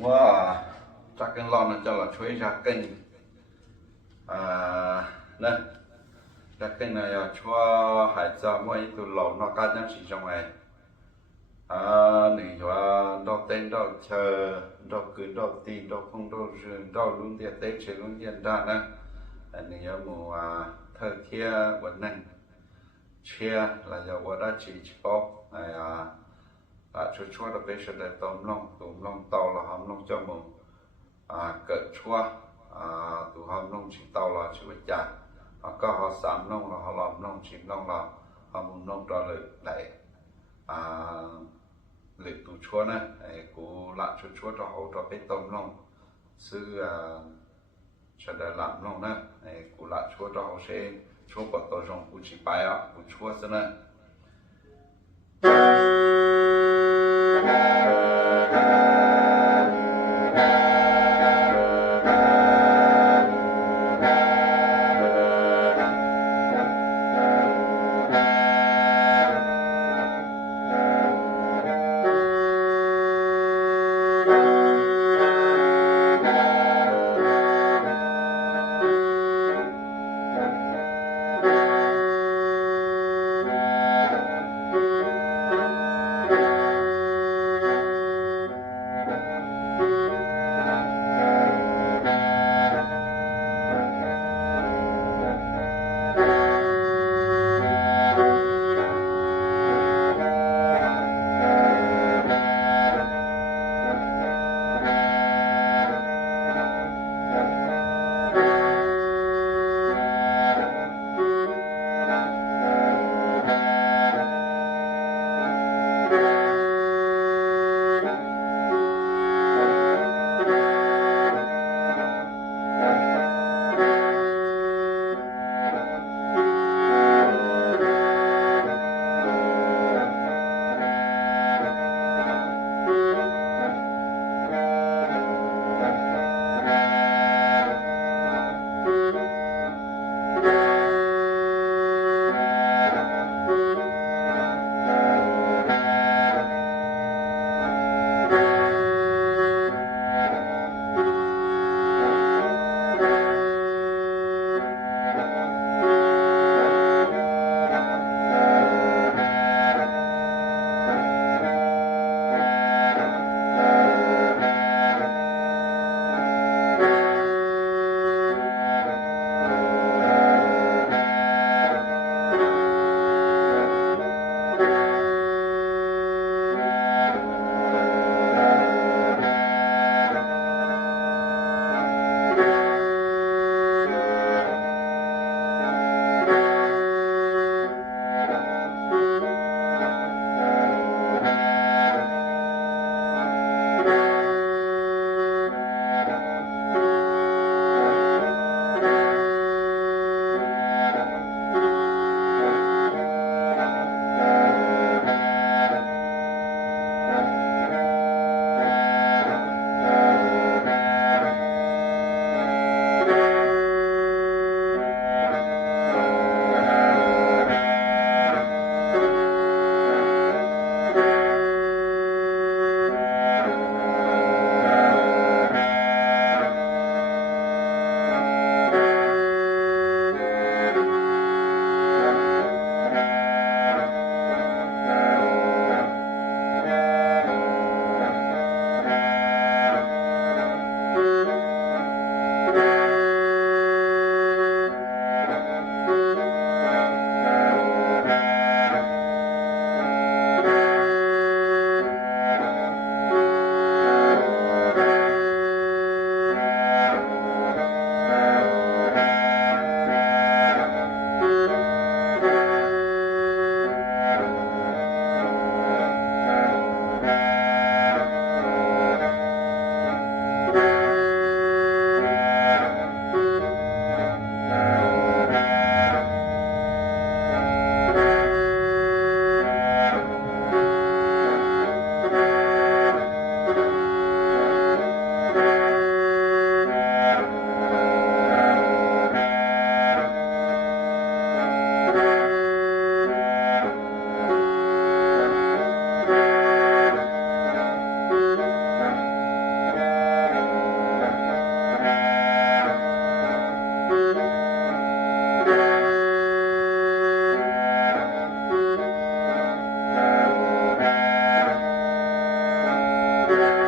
Wow, chắc cái lon nó cho là chuối ra kênh nè ra kênh này cho hải cho mỗi tụ lẩu nó cá nhân chỉ trong này nỉ cho đo tên đo chờ đo cứ đo tin đo không đo rừng đo luôn tiền tết chỉ luôn tiền ra nè nỉ ở mùa thời kia vẫn nè chia là giờ vừa đã chỉ có này chua chua là bây giờ để tôm long tàu là hầm long cho mù cỡ chua tụ hầm long chỉ tàu là chỉ phải chả có họ sắm long là họ làm long chìm long là họ muốn long đó là lại lịch tụ chua này cụ lại chua chua cho hậu cho cái tôm long sư sẽ để làm long này cụ lại chua cho hậu sẽ chua bật tàu rong cụ chỉ bài cụ chua thế này Thank